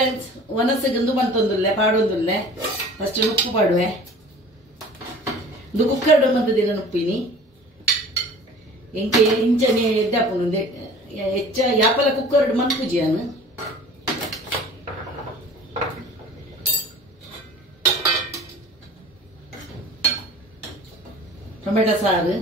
Friends ಒನಸಗಂದು ಮಂತೊಂದುಲ್ಲೆ ಪಾಡೊಂದುಲ್ಲೆ first ಉಪ್ಪು ಪಾಡುವೆ ಇದು cooker ಮಂತದಿನ ನುಪ್ಪಿನಿ MK ಇಂಚನೆ ಎದ್ದಾಪುನು ಹೆಚ್ಚ ಯಾಪಲ ಕುಕ್ಕರ್ ಮನ್ಪುಜಿಯಾನು ಟೊಮೆಟೊ ಸಾರು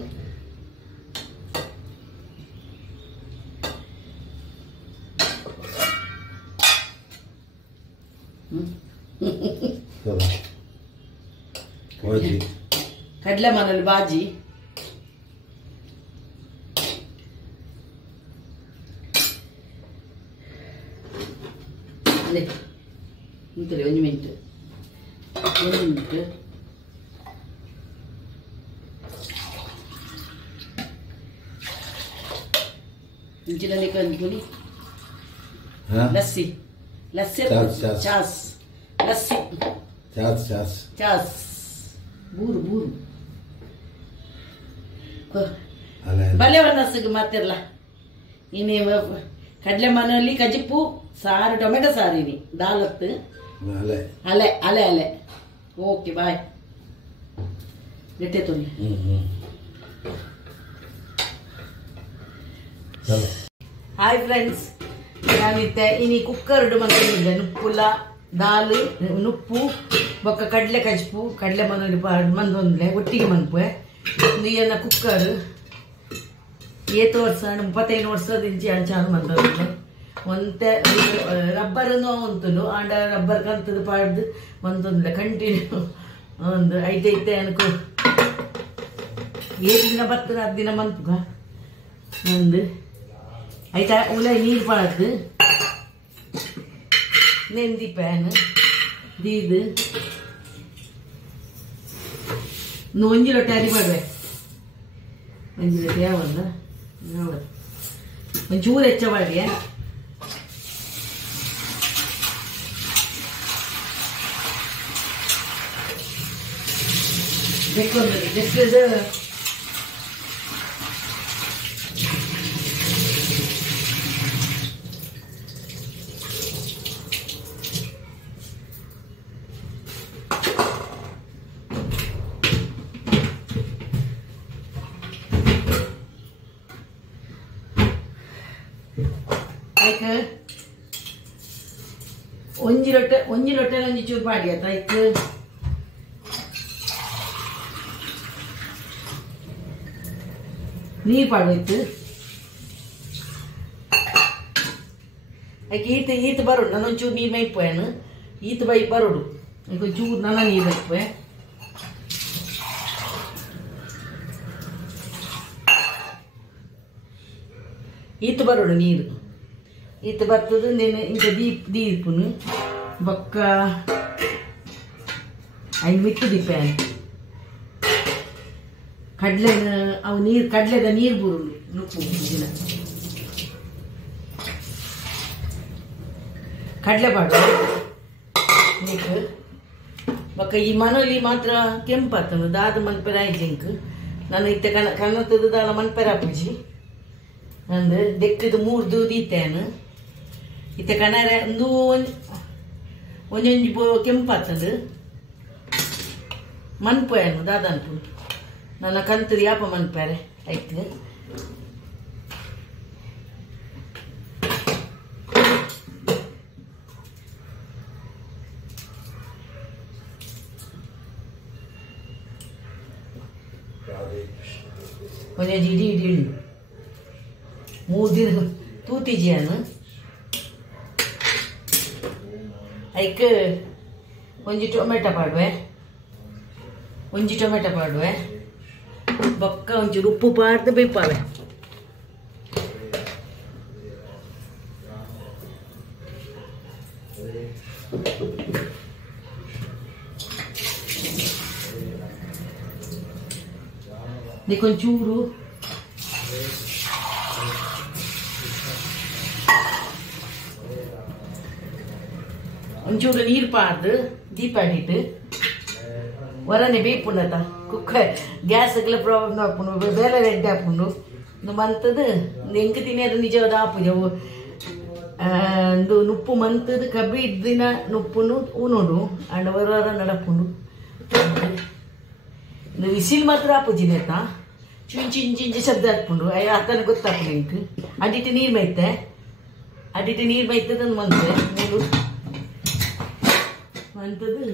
ಕಡಲೆ ಮನೇಲಿ ಬಾಜಿ ಇಂತಲೇ ಒಂದು ಮಿನಿಟ್ ಇಂಚಿನಲ್ಲಿ ಕಂದ್ಕೊನಿ ಲಸ್ಸಿ ಲಸ್ಸಿ ಚಾಸ್ ಲಸ್ಸಿ ಚಾಸ್ ಚಾಸ್ ಚಾಸ್ ಬೂರು ಬೂರು ಬಲೆ ಒನಸಿಗೆ ಮಾತಿರಲ್ಲ ಇನ್ನೇ ಕಡಲೆ ಮನೆಯಲ್ಲಿ ಕಜಿಪ್ಪು ಸಾರು ಟೊಮೆಟೊ ಸಾರಿನಿ ದಾಲತ್ತು ಅಲೆ ಅಲೆ ಅಲೆ ಓಕೆ ಬಾಯ್ ಗಟ್ಟೆ ತೊಂದ್ರೆ ಹಾಯ್ ಫ್ರೆಂಡ್ಸ್ ನಾನಿತ್ತೆ ಇನಿ ಕುಕ್ಕರ್ ಮಂತಿದ್ದೆ ನುಪ್ಪುಲ ದಾಲ್ ನುಪ್ಪು ಬೊಕ್ಕ ಕಡಲೆ ಕಜ್ಪು ಕಡಲೆ ಮನೆಯಲ್ಲಿ ಮಂದೊಂದ್ಲೆ ಒಟ್ಟಿಗೆ ಮನ್ಪೆ ನೀಯನ್ನ ಕುಕ್ಕರ್ ಏತು ವರ್ಷ 35 ವರ್ಷದಿಂಚಿ ಅಂಚಾನು ಮಂದೊಂದ್ಲೆ ಒಂತೆ ರಬ್ಬರ್ ಉಂಟು ಆಂಡ ರಬ್ಬರ್ ಕಂತದ್ದು ಪಾಡ್ದು ಮಂದೊಂದ್ಲೆ ಕಂಟಿನ್ಯೂ ಒಂದು ಐತೆ ಅನ್ಕೋ ದಿನ ಬರ್ತದೆ 10 ದಿನ ಮಂತ್ಗ ಒಂದು ಐತ ಉಲ ನೀರು ಪಾಡ್ದು ನೆಂದಿ ಪ್ಯಾನ್ ದೀದು ಒಂಜಿ ಲೊಟ್ಟೆ ಅರಿ ಮಾಡುವೆ ಒಂಜಿ ಲೊಟ್ಟೆ ಯಾವಲ್ಲ ನೋಡು ಒಂಚೂರು ಹೆಚ್ಚ ಮಾಡಿ ಬೆಕ್ಕೊಂದು ಬೆಕ್ಕದ ಒಂಜಿ ಲೊಟ್ಟೆ ಒಂಜಿ ಚೂರು ಪಾಡಿ ಆಯ್ತು ಆಯ್ತು ನೀರು ಪಾಡೋಯ್ತು ಆಯ್ಕೆ ಈತ ಬರೋಡು ನಾನೊಂಚೂರು ನೀರು ಮೈಪೋಯನು ಈತ ಬೈ ಬರೋಡು ಈಗ ಒಂಚೂರು ನನ್ನ ನೀರು ಮೈಪೋಯೆ ಈತ ಬರೋಡು ನೀರು ಈತ ಬರ್ತದೆ ನೆನೆ ಇಂಕ ದೀಪುನು ಬೊಕ್ಕ ಐದು ಮಿತ್ತು ದೀಪ ಕಡ್ಲೆ ಅವು ನೀರು ಕಡ್ಲೆದ ನೀರು ಬರುಳು ನುಪ್ಪು ದಿನ ಕಡಲೆ ಪಾಡು ನೀಕು ಬೊಕ್ಕ ಈ ಮನೆಯಲ್ಲಿ ಮಾತ್ರ ಕೆಂಪಾತನು ದಾದ ಮನ್ಪೆರ ಆಯ್ಲಿಂಕ್ ನಾನು ಇತ್ತೆ ಕನ್ನತದ ದಾಲ ಮನ್ಪೆರ ಪೂಜಿ ನಂದು ದೆಕ್ಕದು ಮೂರ್ದು ದೀತೇನು ಇತ್ತೆ ಕಣರ ಒಂದು ಒಂಜೊಂಜಿ ಕೆಂಪಾತದು ಮನ್ಪೇನು ದಾದಂತು ನನ್ನ ಕಂತದ ಯಾಪ ಮನ್ಪೇರೆ ಆಯ್ತು ಒಂಜೊಂಜಿ ಇಡಿ ಇಡಿ ಉಂಡು 3 ದಿನ ತೂತಿಜಿಯಾನು ಐಕ್ ಒಂಜಿ ಟೊಮೆಟೊ ಪಾಡುವೆ ಬೊಕ್ಕ ಒಂಚೂರು ಉಪ್ಪು ಪಾಡ್ದು ಬೇಪಾವೆ ಒಂಚೂರು ಒಂಚೂರು ನೀರು ಪಾಡ್ದು ದೀಪ ಇಟ್ಟು ಹೊರನೆ ಬೇಪುಂಡತ ಕುಕ್ಕರ್ ಗ್ಯಾಸ್ಗೆಲ್ಲ ಪ್ರಾಬ್ಲಮ್ ಆಪುಂಡು ಬೇಲೆ ರೆಡ್ ಆಪುಂಡು ಮಂತದ್ದು ಎಂಕ ತಿನ್ನಿದ್ರೆ ನಿಜವಾದ ಆಪುಜ ಒಂದು ನುಪ್ಪು ಮಂತದ ಕಬ್ಬಿ ದಿನ ನುಪ್ಪುನು ಉಣೋಡು ಅಂಡ್ ವರ ನಡಪುಂಡು ವಿಸಿಲ್ ಮಾತ್ರ ಆಪುಜಿನೇತ ಚುಂಚಿ ಇಂಚಿ ಇಂಚಿ ಶಬ್ದ ಹಾಕ್ಪುಂಡು ಅಯ್ಯ ಅತ್ತನ ಗೊತ್ತಾಗ್ತದೆ ಇಂಕ್ ಅಡಿಟ್ಟು ನೀರು ಮೈತೆ ಅಡಿಟ್ಟು ನೀರು ಮೈತದನ್ನು ಮಂತೆ ಮೂರು ಮಂತದ್ದು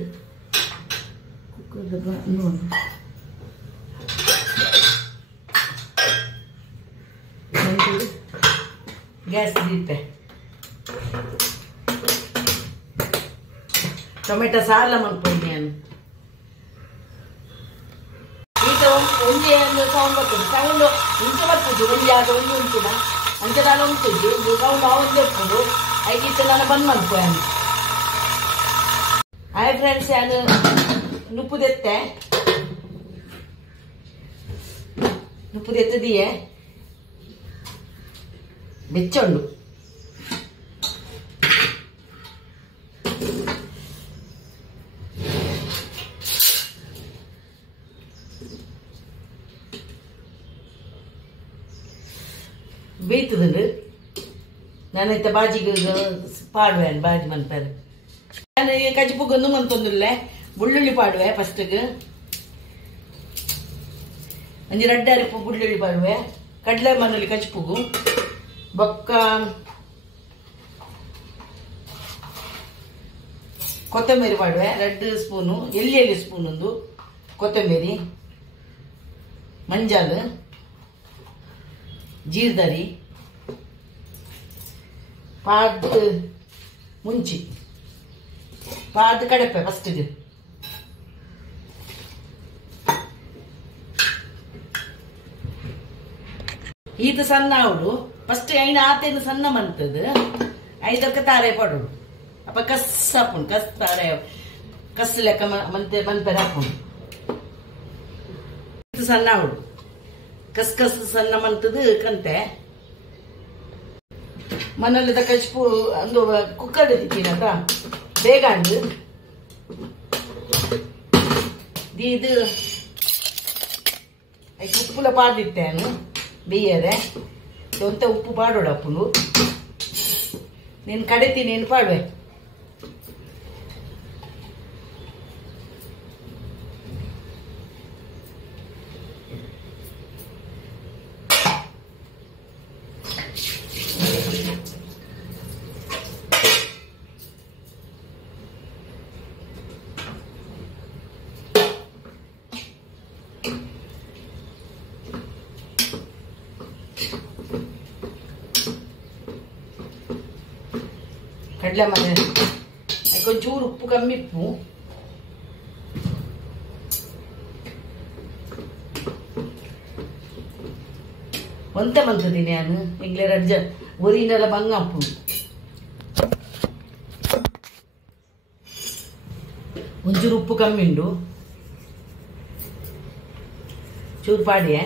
ಕುಕ್ಕರ್ದಾಗ ನೋಡಿ ಮಂತದ್ದು ಗ್ಯಾಸ್ ಇಟ್ಟೆ ಟೊಮೆಟೊ ಸಾರ್ಲ ಮಲ್ಪೊಂಡಿ ನಾನು ಈಗ ಒಂಜಿ ಸೌಂಡ್ ಬರ್ತದೆ ಸೌಂಡ್ ಇಂಚೆ ಬರ್ತದೆ ಒಂಜಿ ಆಗ ಒಂದು ಉಂಟಿನ ಅಂಚೆ ನಾನು ಉಂಟಿದ್ದೆ ಸೌಂಡ್ ಅವೊಂದು ಎಪ್ಪುದು ಐದಿತ್ತು ನಾನು ಬಂದ್ ಮಾಡ್ಕೋಯಾನು ಹಾಯ್ ಫ್ರೆಂಡ್ಸ್ ನಾನು ನುಪ್ಪುದೆತ್ತೆ ನುಪ್ಪುದೆತ್ತದಿಯೇ ಬೆಚ್ಚೊಂಡು ಬೇಯ್ತದ ನಾನೈತೆ ಬಾಜಿಗೆ ಪಾಡುವೆ ಬಾಜಿ ಮನ್ಪೇರು ನಾನು ಕಜ್ಪುಗೊಂದು ಮಂತೊಂದುಲ್ಲೆ ಬುಳ್ಳುಳ್ಳಿ ಪಾಡುವೆ ಫಸ್ಟಿಗೆ ಒಂಜಿ ರಡ್ಡಾರಿಪ್ಪು ಬುಳ್ಳುಳ್ಳಿ ಪಾಡುವೆ ಕಡ್ಲೆ ಮನೇಲಿ ಕಜ್ಪುಗು ಬೊಕ್ಕ ಕೊತ್ತಂಬರಿ ಪಾಡುವೆ 2 ಸ್ಪೂನು ಎಲ್ಲಿ ಸ್ಪೂನ್ ಒಂದು ಕೊತ್ತಂಬರಿ ಮಂಜಾಲ್ ಜೀರ್ದರಿ ಪಾದ್ ಮುಂಚಿ ಪಾದ್ ಕಡಪೆ ಫಸ್ಟಿಗೆ ಇದು ಸಣ್ಣ ಅವಳು ಫಸ್ಟ್ ಐನ ಆತೇನು ಸಣ್ಣ ಮಂತದ ಐದಕ್ಕೆ ತಾರೆ ಪಡೋಡು ಅಪ್ಪ ಕಸ್ ಹಾಕೊಂಡು ಕಸ್ ತಾರೆ ಕಸ್ ಲೆಕ್ಕ ಮಂತೆ ಮನ್ಪೆರ ಹಾಕೊಂಡು ಇದು ಸಣ್ಣ ಅವಳು ಕಸ್ ಕಸ್ ಸಣ್ಣ ಮಂತದ ಕಂತೆ ಮನೆಯಲ್ಲದ ಕಚ್ಪು ಒಂದು ಕುಕ್ಕರ್ ಇದ್ದೀನದ ಬೇಗ ಅಂಡು ಇದು ಉಪ್ಪುಲ ಪಾದಿತ್ತೇನು ಬೇಯದೆ ಒಂತ ಉಪ್ಪು ಪಾಡೋಡು ಅಪ್ಪನು ನೀನು ಕಡಿತೀನಿ ನೀನು ಪಾಡುವೆ ಕಡಲೆ ಮನೆ ಅದಕ್ಕೊಂಚೂರು ಉಪ್ಪು ಕಮ್ಮಿ ಉಪ್ಪು ಒಂತೆ ಮಂತದೀನಿ ನಾನು ಇಂಗ್ಲೇ ರಡ್ಜ ಒರಿನೆಲ್ಲ ಬಂಗ ಉಪ್ಪು ಒಂಚೂರು ಉಪ್ಪು ಕಮ್ಮಿ ಉಂಡು ಚೂರು ಪಾಡಿಯೇ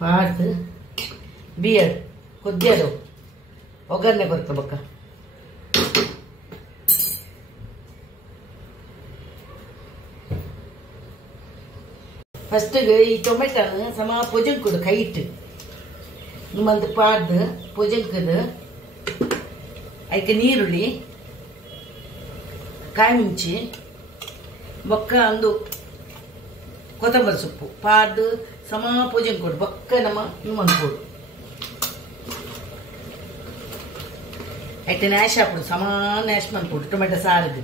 ಪಾಡ್ದು ಬಿಯರ್ ಕೊದ್ದಿಯದು ಒಗ್ಗರಣೆ ಬರುತ್ತೆ ಬೊಕ್ಕ ಫಸ್ಟಿಗೆ ಈ ಟೊಮೆಟೊನ ಸಮ ಪೊಜಂಕುದು ಕೈ ಇಟ್ಟು ನಿಮ್ಮಂದು ಪಾಡ್ದು ಪೊಜಂಕದು ಅದಕ್ಕೆ ನೀರುಳ್ಳಿ ಕಾಯಿ ಮುಂಚಿ ಬೊಕ್ಕ ಒಂದು ಕೊತ್ತಂಬರಿ ಸೊಪ್ಪು ಪಾಡ್ದು ಸಮ ಪೊಜಂಕುಡು ಬೊಕ್ಕ ನಮ್ಮ ನಿಮ್ಮಂದ್ಕೊಡು అయితే న్యాష్ అప్పుడు సమాన న్యాష్ మన పొడు టొమాటో సారది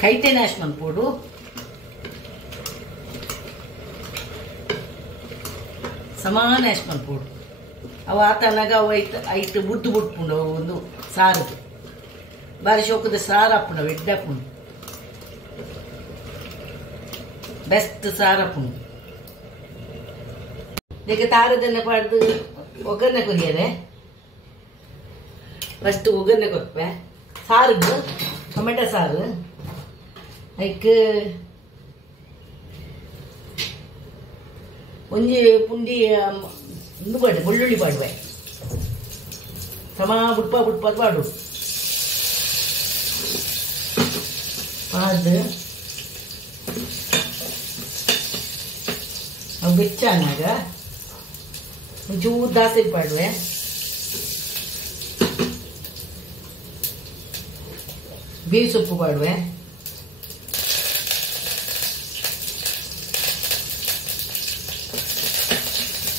కైతే న్యాష్ మన పొడు ಸಮಾನ ನ್ಯಾಷ್ మన పొడు ಅವ ಆತನಾಗ ಅವ ಐಟ್ ಬುದ್ದು ಬುಟ್ಪುಂಡು ಒಂದು ಸಾರದು ಬಾರಿ ಶೋಕದ ಸಾರ ಹಾಪುಂಡು ಎಡ್ಡೆ ಹಾಪುಂಡು ಬೆಸ್ಟ್ ಸಾರ ಹಾಪುಂಡು ಈಗ ತಾರದನ್ನ ಪಾಡ್ದು ಒಗ್ಗರಣೆ ಕೊರಿಯದೆ ಫಸ್ಟ್ ಒಗ್ಗರಣೆ ಕೊಡ್ಪೆ ಸಾರಿಗೆ ಟೊಮೆಟೊ ಸಾರು ಅದಕ್ಕೆ ಒಂಜಿ ಪುಂಡಿ ಇಂದು ಪಾಡು ಬೆಳ್ಳುಳ್ಳಿ ಪಾಡುವೆ ಸಮ ಬುಟ್ಪದು ಪಾಡು ಪಾಡ್ದು ಅವು ಬೆಚ್ಚನಾಗ ಒಂಚೂರು ದಾಸರಿ ಪಾಡುವೆ ಬೇವು ಸೊಪ್ಪು ಮಾಡುವೆ,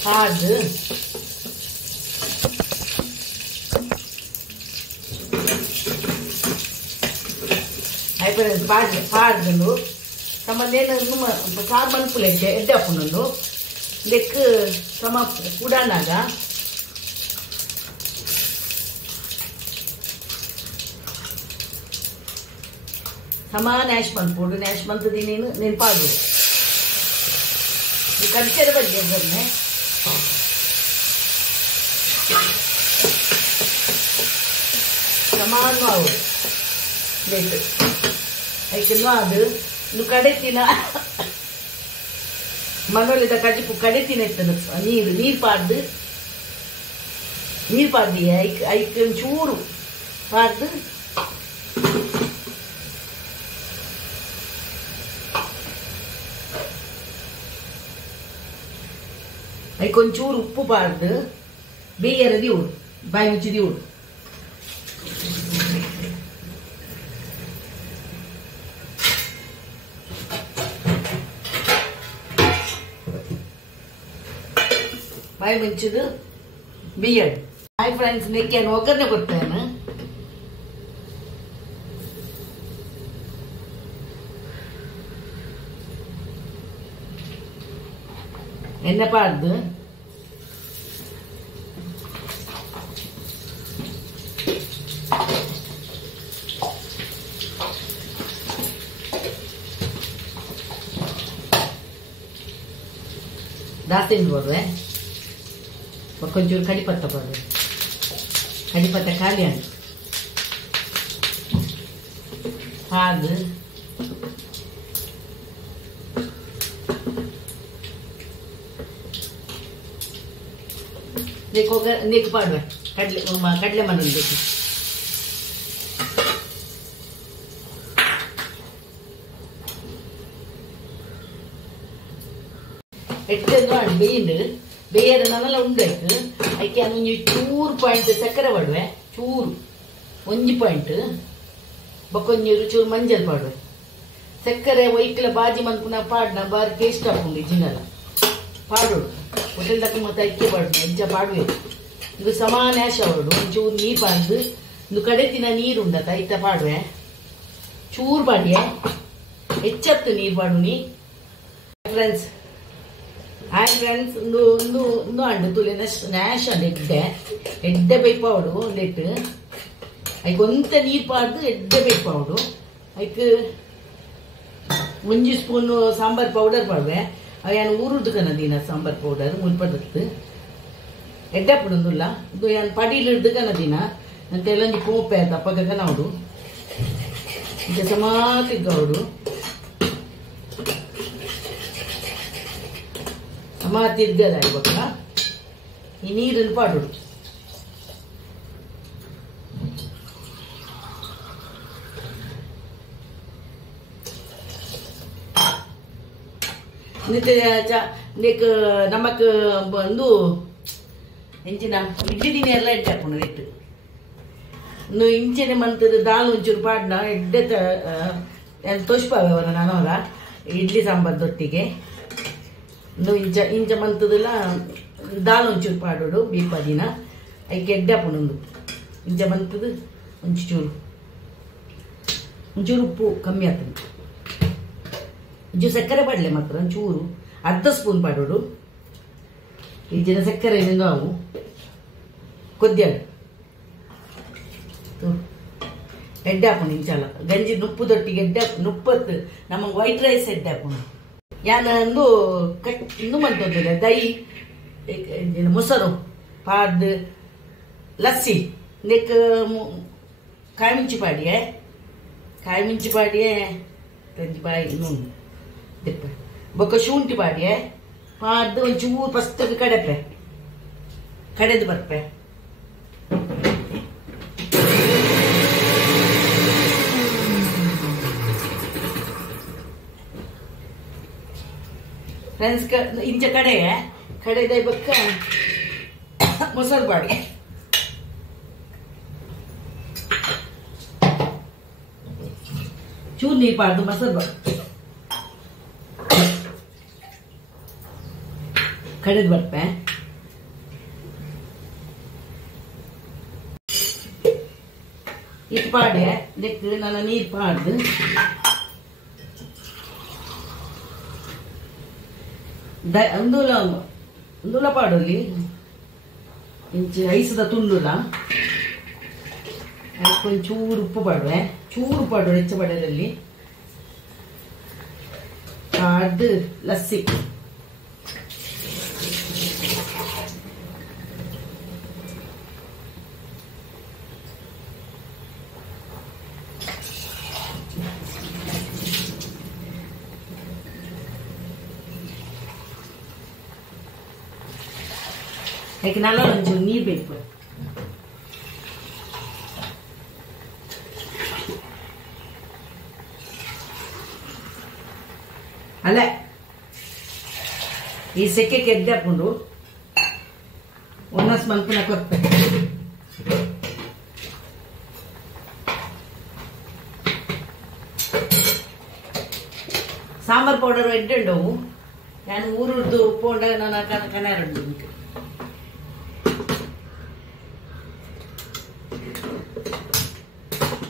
ಹಾದು ಪಾಡ್ದು ಸಮಂದೇನು ಸಾರು ಮಲ್ಪುಲೆ ಎಡ್ಡೆ ಹಾಕೊಂಡು ಲೆಕ್ಕ ಸಮ ಕುಡಾನಾಗ ಸಮ ನ್ಯಾಶ್ ಮಲ್ಪೋಡು ನ್ಯಾಶ್ ಮಲ್ತದಿ ನೀನು ಪಾಡು ಕಲ್ಚರ್ ಬಗ್ಗೆ ಅದನ್ನೇ ಸಮಾನ ಆವು ಬೇಕು ಐಕನ್ನು ಅದು ಇನ್ನು ಕಡೆತಿನ ಮನೋಲಿದ ಕಡಿಪು ಕಡೆತಿನ ಇರ್ತದ ನೀರು ಪಾಡ್ದು ಐಕ್ ಚೂರು ಪಾಡ್ದು ಐಕೊಂಚೂರು ಉಪ್ಪು ಪಾಡ್ದು ಬೇಯರ ದಿವಡು ಬಾಯಿ ಮುಚ್ಚಿ ದಿವಡು ಬಾಯಿ ಮುಚ್ಚಿದು ಬಿಯಡ್. ಹಾಯ್ ಫ್ರೆಂಡ್ಸ್, ನೆಕ್ಕಿಯನ್ನು ಒಗ್ಗರಣೆ ಕೊಡ್ತೇನೆ. ಎಣ್ಣೆ ಪಾಡ್ದು ದಾಸ್ತಿನ ಕೊಡುವೆ, ಕೊಂಚೂರು ಕಡಿಪತ್ತ ಕೊಡುವೆ, ಕಡಿಪತ್ತ ಖಾಲಿ ಅಂತ ಹಾದು ನೀರು ಪಾಡುವೆ, ಕಡಲೆ ಮಣ್ಣು ಬೇಕು. ಎಟ್ಟೆಂದು ಬೇಯಿಂಡು ಬೇಯರ ನನ್ನೆಲ್ಲ ಉಂಡಾಯ್ತು ಅದಕ್ಕೆ ಒಂಜಿ ಚೂರು ಪಾಯಿಂಟ್ ಸಕ್ಕರೆ ಪಾಡುವೆ, ಚೂರು 1 ಪಾಯಿಂಟ್ ಬೊಕ್ಕೊಂಜೂರು ಚೂರು ಮಂಜಲ್ ಪಾಡುವೆ. ಸಕ್ಕರೆ ಒಯ್ಕಲ ಬಾಜಿ ಮನ್ಪುನ ಪಾಡ್ನ ಬಾರಿ ಟೇಸ್ಟ್ ಹಾಕೊಂಡು ಜಿನಲ್ಲ ಪಾಡೋಡು ಹೋಟೆಲ್ ತಕ್ಕ ಮತ್ತೆ ಅಕ್ಕಿ ಪಾಡ್ನ ಎಂಚ ಪಾಡುವೆ. ಇದು ಸಮಾನ ಆವಡು ಒಂಚೂರು ನೀರು ಪಾಡ್ದು ಇದು ಕಡೆತಿನ ನೀರು ಉಂಡತ ಐತ ಪಾಡುವೆ, ಚೂರು ಪಾಡ್ಯೆ ಹೆಚ್ಚತ್ತು ನೀರು ಪಾಡು ನೀ ಫ್ರೆಂಡ್ಸ್. ಹಾಯ್ ಫ್ರೆಂಡ್ಸ್, ಒಂದು ಅಂಡು ತುಲೆ ನ್ಯಾಶ್ ಅಂಡು ಎಡ್ಡೆ ಬೈಪಾವಡು ಒಂದಿಟ್ಟು ಅದಕ್ಕೆ ಒಂತ ನೀರು ಪಾಡ್ದು ಎಡ್ಡೆ ಬೈಪಾವಡು ಅದಕ್ಕೆ 1 ಸ್ಪೂನು ಸಾಂಬಾರ್ ಪೌಡರ್ ಪಾಡುವೆ. ಅಯ್ಯಾನು ಊರುದು ಕನದಿನ ಸಾಂಬಾರ್ ಪೌಡರ್ ಮುಲ್ಪದತ್ತು ಎಡ್ಡೆ ಪುಡುಂದುಲ್ಲ ಇದು ಯಾನು ಪಡೀಲು ಹಿಡ್ದು ಕನದಿನ ಅಂತೆಲ್ಲ ಪೋಪೆ ಆಯ್ತು ಅಪ್ಪಗ ಕನವಡು ಈಗ ಸಮಾತಿದ್ದವಡು ತಿರ್ಗದ ಇವಾಗ ಈ ನೀರನ್ನು ಪಾಡೋಡು. ನಮಕ್ ಒಂದು ಎಂಚಿನ ಇಡ್ಲಿ ಎಲ್ಲ ಎಡ್ಡೆ ಹಾಕೊಂಡು ಇಟ್ಟು ಇನ್ನು ಇಂಚೆನೆ ಮಂತದ ದಾಲ್ ಒಂಚೂರು ಪಾಡ್ನ ಎಡ್ಡೆ ತೋಷ್ಪಾವೆ ಅವರ ನಾನವರ ಇಡ್ಲಿ ಸಾಂಬಾರ್ದೊಟ್ಟಿಗೆ ಇನ್ನು ಇಂಚ ಮಂತದಲ್ಲ ದಾಲ್ ಒಂಚೂರು ಪಾಡೋಡು ಬೀಪದಿನ ಅದಕ್ಕೆ ಎಡ್ಡೆ ಹಾಕೊಂಡು ಇಂಚ ಮಂತದ್ದು ಒಂಚೂರು ಉಪ್ಪು ಕಮ್ಮಿ ಆಗ್ತದೆ. ಸಕ್ಕರೆ ಪಾಡಲೆ ಮಾತ್ರ ಒಂಚೂರು ಅರ್ಧ ಸ್ಪೂನ್ ಪಾಡೋಡು. ಇಂಚಿನ ಸಕ್ಕರೆ ಅವು ಕೊದ್ಯಾಡು ಎಡ್ಡೆ ಹಾಕೊಂಡು ಇಂಚಲ್ಲ ಗಂಜಿ ನುಪ್ಪುದೊಟ್ಟಿಗೆ ಎಡ್ಡೆ ನುಪ್ಪತ್ತು ನಮಗೆ ವೈಟ್ ರೈಸ್ ಎಡ್ಡೆ ಹಾಕೊಂಡು ಯಾನಂದು ಇನ್ನೂ ಮಂತೊಂದಿಲ್ಲ ದೈ ಮೊಸರು ಪಾಡ್ದು ಲಸ್ಸಿ ನೆಕ್ ಕಾಯಿಮಿಂಚಿ ಪಾಡಿಯೆ ತಂಜಿ ಬಾಯಿ ನೂನು ದಿಪ್ಪ ಬೊಕ್ಕ ಶುಂಠಿ ಪಾಡಿಯೆ ಪಾಡ್ದು ಒಂಚೂರು ಫಸ್ಟಿಗೆ ಕಡೆದು ಬರ್ಪೆ ಫ್ರೆಂಡ್ಸ್. ಇಂಚ ಕಡೆದ ಬೊಕ್ಕ ಮೊಸರು ಪಾಡಿ ಚೂರು ನೀರು ಪಾಡ್ದು ಮೊಸರು ಕಡೆದು ಬರ್ಪೆ ಇಟ್ಟು ಪಾಡೆ ನೆಕ್ಕು ನನ್ನ ನೀರು ಪಾಡ್ದು ಒಂದೂಲ ಪಾಡೋಲಿ ಇಂಚು ಐಸದ ತುಂಡುಲ ಅದಕ್ಕೊಂದು ಚೂರು ಉಪ್ಪು ಪಾಡುವೆ ಚೂರು ಪಾಡುವೆ ಹೆಚ್ಚು ಪಡೆಯಲ್ಲಿ ಪಾಡ್ದು ಲಸ್ಸಿ ಅದಕ್ಕೆ ನಲ್ಲ ಒಂಚೂರು ನೀರು ಬೇಕು ಅಲ್ಲ ಈ ಸೆಕೆಗೆ ಎದ್ದೆ ಹಾಕೊಂಡು ಒಂದಸ್ ಮಲ್ಪನ ಕೊತ್ತೆ ಸಾಂಬಾರ್ ಪೌಡರ್ ಎಡ್ಡುಂಡವು ನಾನು ಊರದ್ದು ಪೌಡರ್ ನಾನು ಕನರಡು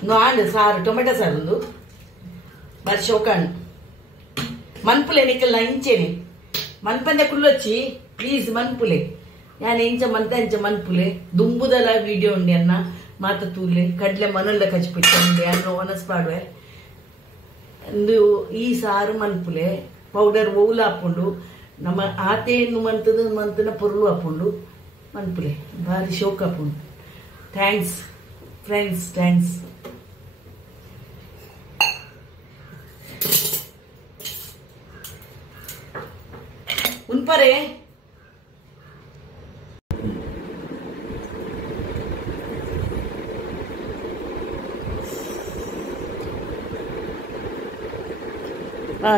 ನಾಂಡು ಸಾರು ಟೊಮೆಟೊ ಸಾರು ಒಂದು మరి ಶೋಕಾಣ್ ಮನ್ಪುಲೆ ನಿಕ್ಕಲ್ಲ ಇಂಚೆನೆ ಮನ್ಪಂದೆ ಕುಲ್ಲೊಚ್ಚಿ ಪ್ಲೀಸ್ ಮನ್ಪುಲೆ ನಾನು ಇಂಚ ಮನ್ಪುಲೆ ದುಂಬುದಲ ವಿಡಿಯೋ ಉಂಡಿ ಅನ್ನ ಮಾತ ತೂಲೆ ಕಡ್ಲೆ ಮನಲ್ಲ ಕಚ್ಚಿಬಿಟ್ಟೆ ಅನ್ನ ಒನಸ್ ಪಾಡುವೆ ಒಂದು ಈ ಸಾರು ಮನ್ಪುಲೆ ಪೌಡರ್ ಓಲ ಹಾಕೊಂಡು ನಮ್ಮ ಆತೆಯನ್ನು ಮಂತನ ಪೊರ್ಲು ಹಾಕೊಂಡು ಮನ್ಪುಲೆ ಭಾರಿ ಶೋಕ ಹಾಕೊಂಡು ಥ್ಯಾಂಕ್ಸ್ ಫ್ರೆಂಡ್ಸ್ ಥ್ಯಾಂಕ್ಸ್ ಉನ್ಪರೆ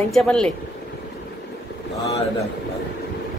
ಇಂಚ ಬಲ್ಲೆ